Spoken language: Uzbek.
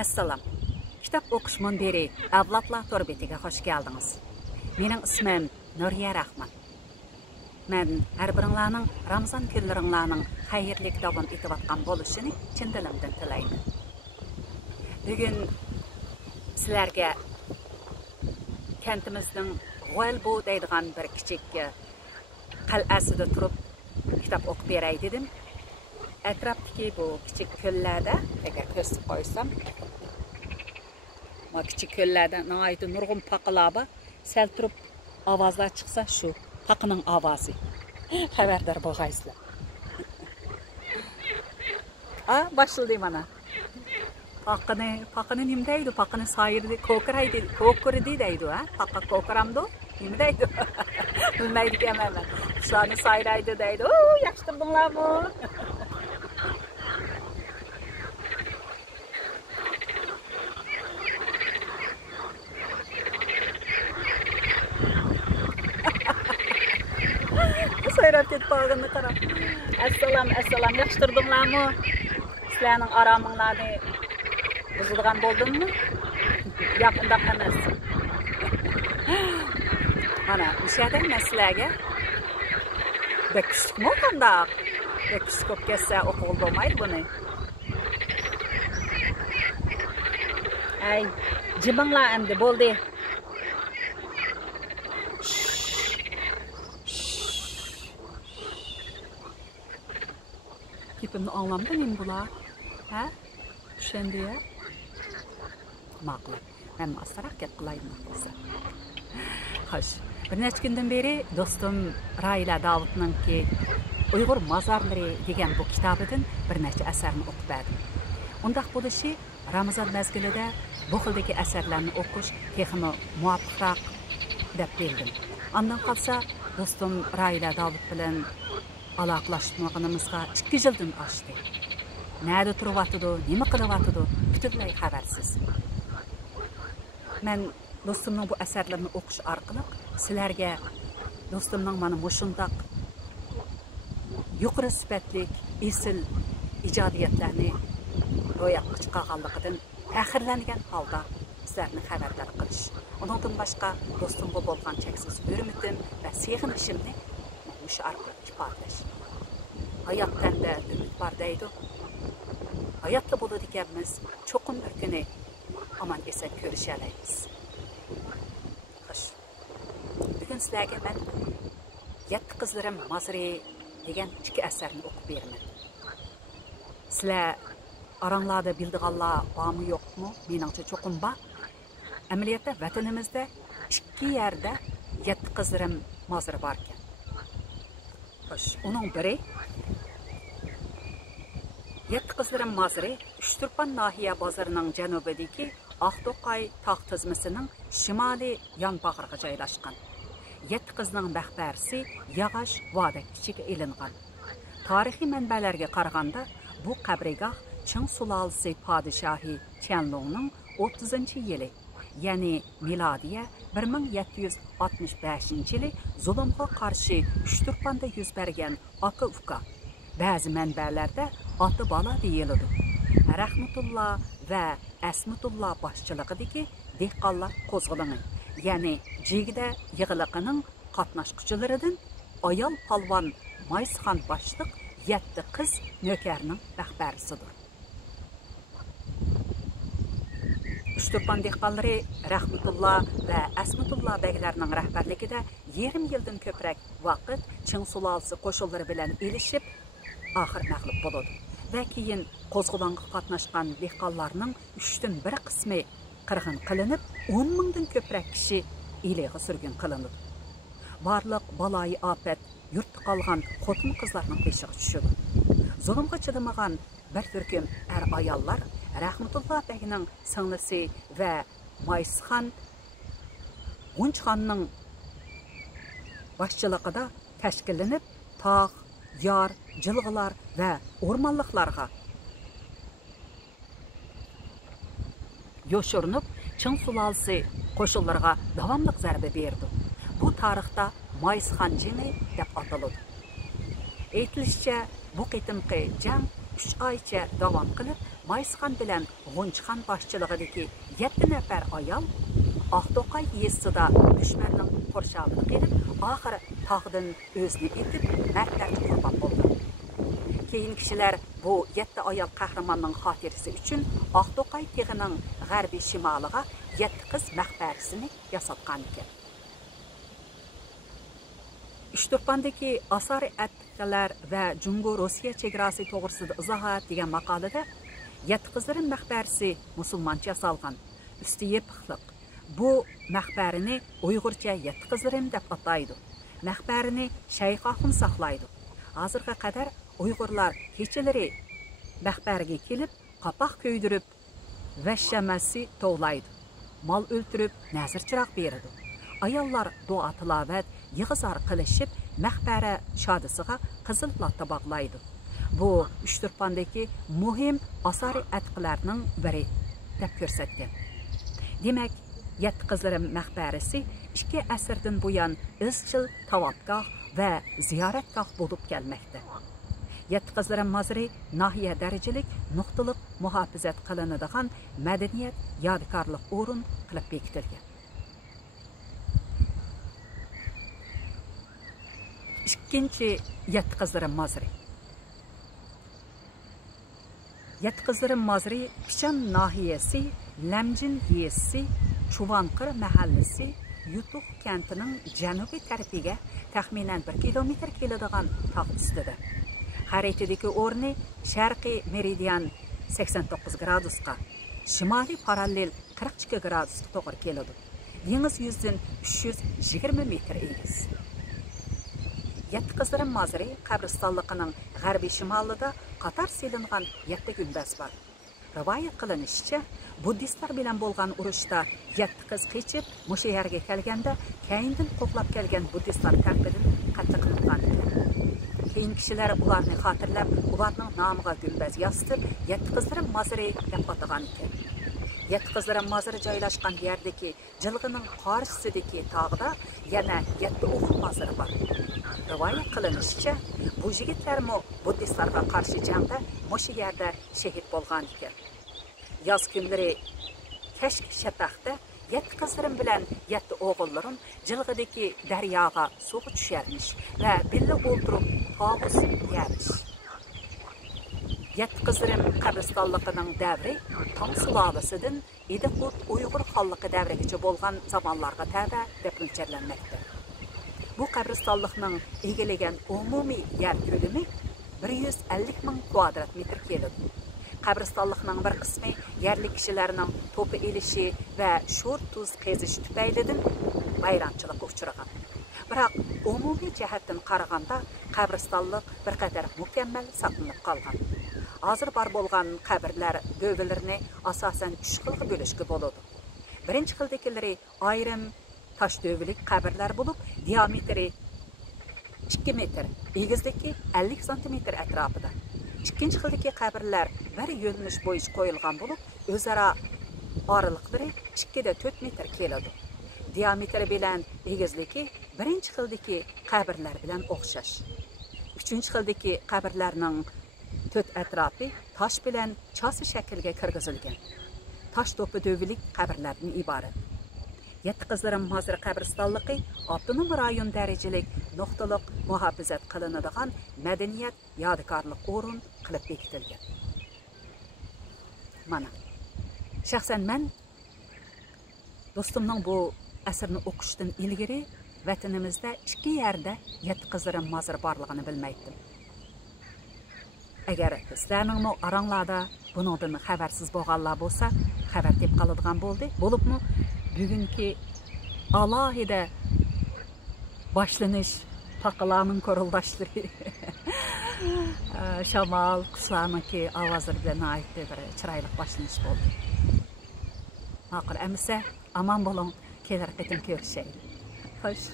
Assalom. Kitap o'qish munbiri Avlodlar to'rbetiga xush keldingiz. Mening ismim Nuriya Rahmat. Men har biringlarning Ramazon kunlaringlarning xayrlik davom etayotgan bo'lishini chin dilimdan tilayman. Bugun sizlarga kentimizning G'oyalbu deydigan bir kichik qal'asida turib kitap o'qib beray dedim. Atrofdagi bu kichik ko'llarda agar ko'rsatib qo'ysam, bu kichik ko'llarda nihoyat nurg'un paqalar sal turib ovozlar chiqsa shu paqining ovozi. Xabardor bo'lgaysizlar. Başladı mana. Paqini nima deydi? Paqini sayirdi, ko'kirdi deydi, ha? Paqa ko'kiramdi, nima deydi? Bilmaydi ekan. Shularni sayraydi deydi. Yaxshi turdinglarmi? Sayrab ketib qolganini qarab. Assalom, yaxshi turdinglarmi? Sizlarning orominglarni buzilgan bo'ldimmi? Yo'q, undoq emas. Mana, o'shada sizlarga bekishmi qandoq? Bekish ko'p kelsa o'qib bo'lmaydi buni. Ay, jibinglar endi bo'ldi. Gapimni anglamdi men bular. Ha? Tushundi ya? Ma'qul. Men astroq gap qilayman bo'lsa. Xo'sh, bir necha kundan beri do'stim Raila Davudningki Uyg'ur mozorlari degan bu kitobidan bir necha asarni o'qib berdim. Undaq bo'lishi Ramazon mezgilida bu xildagi asarlarni o'qish texmi muvofiqroq deb bildim. Ondan qolsa do'stim Raila Davud bilan aloqalashmag'inimizga 2 yildan oshdi. Nerede turvatıdı, nima qilyapti, butunlay xabarsiz. Men do'stimning bu asarlarini o'qish orqali sizlarga do'stimning mana mushundaq yuqori sifatli esil ijodiyatlarni ro'yobga chiqarganligidan faxrlangan holda sizlarni xabardor qilish. Undan boshqa do'stimga bo'lgan cheksiz hurmatim va sevg'inishimni shu orqali ifodalash. Hayotdan da umid bor deydi. Hayatla bo'ladi ekanmiz, cho'qin bir kuni aman eson ko'rishalaymiz. Xo'sh. Bugun sizlarga men 7 qizlarim Mazri degan 2 asarni o'qib beraman. Sizlar aranglarda bildiganlar bormi yo'qmi? Meningcha cho'qin bor. Amaliyotda vatanimizda 2 yerda 7 qizlarim Mazri bor ekan. Xo'sh, uning biri 7 qizlarim Mazri Uchturpan nahiya bozorining janubidagi Aqto'qay tog' tizmasining shimoliy yonbag'riga joylashgan. 7 qizning mahbarisi Yag'ash Vodak ichiga ilingan. Tarixiy manbalarga qaraganda bu qabrgoh Qing sulolasi podshohi Qianlongning 30-yili, ya'ni milodiya 1765-yili zulmga qarshi Uchturpanda yuz bergan aka-uka. Ba'zi manbalarda ota bola deyiladi. Rahmatulloh va Asmatulloh boshchiligidagi dehqonlar qo'zg'oloni, ya'ni Jigida yig'iliqining qatnashchilaridan ayol polvon Maysxon boshliq 7 qiz nökarning rahbarisidir. Uchturpan dehqonlari Rahmatulloh va Asmatulloh beglarning rahbarligida 20 yildan ko'proq vaqt Qing sulolasi qo'shinlari bilan elishib oxir mag'lub bo'ladi. Va keyin qo'zg'olonga qatnashgan dehqonlarning 3dan 1 qismi qirg'in qilinib, 10 mingdan ko'proq kishi eliga surgun qilinadi. Barliq baloyi ofat yurtda qolgan xotin qizlarning beshiga tushadi. Zulmga chidamagan bir turkum ayollar Rahmatulloh begning singlisi va Maysxon G'unchxonning boshchiligida tashkillanib, tog', yor, jilg'alar va o'rmonliqlarga yo'shirinib, Qing sulolasi qo'shinlariga davomli zarba berdi. Bu tarixda Maysxon jini deb ataladi. Aytilishicha, bu qitimqi jang 3 oycha davom qilib, Maysxan bilan G'unchxan boshchiligidagi 7 nafar ayol Aqto'qay yezisida dushmanning qo'rshavini qilib, oxiri tog'dan o'zini etib, mardlarga qurbon bo'ldi. Keyin kishilar bu 7 ayol qahramonning xotirasi uchun Aqto'qay teg'ining g'arbiy shimoliga 7 qiz maqbarasini yasatgan ekan. Uchturpandagi Asari atqilar va Jungo Rossiya chegarasi to'g'risida izohat degan maqolada 7 qizların maqbarasi musulmoncha yasalgan. Üstü yepiqliq. Bu maqbarini Uyg'urcha 7 qizlarim deb ataydi. Maqbarini Shayxoxun saqlaydi. Hozirga qadar Uyg'urlar kechalari maqbariga kelib, qapoq ko'ydirib, vashamasi tovlaydi. Mal o'ltirib, nazir chiroq beradi. Ayollar duo tilovat, yig'izor qilishib, maqbara shodisiga qizil latta bog'laydi. Bu Uchturpandagi muhim asari atqilarning biri deb ko'rsatgan. Demak, 7 qizlarim maqbarasi 2 asrdan buyon izchil tavobgoh va ziyoratgoh bo'lib kelmoqda. 7 qizlarim mazri nahiya darajalik nuqtaliq muhofazat qilinadigan madaniyat yodgorlik o'rin qilib bekitilgan. Ikkinchi 7 qizlarim mazri. 7 qizlarim mazri Pichan nahiyasi, Lamjin yezisi, Chuvanqir mahallasi, Yutuq kentining janubiy tarafiga taxminan 1 kilometr keladigan tog' ustida. Xaritadagi o'rni sharqiy meridian 89 gradusga, shimoliy parallel 42 gradusga to'g'ri keladi. Dengiz yuzidan 320 metr egiz. 7 qizlarim mazri qabristonligining g'arbiy shimolida qator selingan 7 gumbaz bor. Rivoyat qilinishicha, buddistlar bilan bo'lgan urushda 7 qiz qechib, mushu yerga kelganda, keyindan qo'qlab kelgan buddistlar tarafidan qatl qilingan. Keyin kishilar ularni xotirlab, ularning nomiga gumbaz yozib, 7 qizlarim mazri deb atagan ekan. 7 qizlarim mazri joylashgan yerdagi jilg'ining qarshisidagi tog'da yana 7 o'g'il mazri bor. Rivoyat qilinishicha, bu yigitlarmi buddistlarga qarshi jangda mushu yerda shahid bo'lgan ekan. Yoz kunlari Kashk shataqda 7 qizlarim bilan 7 o'g'illarim jilg'idagi daryoga suvga tusharmish va billa o'ltirib tog'us yermish. 7 qizlarim qabristonligining davri Tong sulolasidan Ediqut Uyg'ur xonligi davrigacha bo'lgan zamonlarga tava deb mo'ljallanmoqda. Bu qabristonlikning egillagan umumiy yer ko'lami 150 ming kvadrat metr keladi. Qabristonlikning bir qismi yerlik kishilarning to'pi elishi va sho'r tuz qazish tufaylidan vayronchilikka uchragan. Biroq umumiy jihatdan qaraganda qabristonlik bir qadar mukammal saqlanib qolgan. Hozir bor bo'lgan qabrlar dövlərini asosan 3 xilga bo'lishga bo'ladi. Birinchi xildagilari ayrim taş dövlik qabrlar bo'lib, diametri 2 metr, egizligi 50 cm atrofida. Ikkinchi xildagi qabrlar bir yo'linish bo'yicha qo'yilgan bo'lib, o'zaro oraliqlari 2 dan 4 metr keladi. Diametri bilan egizligi birinchi xildagi qabrlar bilan o'xshash. Uchinchi xildagi qabrlarning to'rt atrofi tosh bilan chosi shaklga kirgizilgan. Tosh to'pi dövlik qabrlardan iborat. 7 qizlarim hozir qabristonligi avtonom rayon darajalik nuqtaliq muhofazat qilinadigan madaniyat yodgorlik o'rin qilib bekitilgan. Mana. Shaxsan men do'stimning bu asarni o'qishdan ilgari vatanimizda 2 yerda 7 qizlarim mazir borligini bilmaydim. Agar sizlarning aranglarda buningdan xabarsiz bo'lganlar bo'lsa, xabar deb qoladigan bo'ldi. Bo'libmi bugungi alohida boshlanish taqalarning ko'rildaşları shamol qushlarniki ovozlari bilan aytdi, bir chiroyli boshlanish bo'ldi. Ma'qul, amsa aman bo'ling, kelar qatim ko'rishaylik. Xo'sh.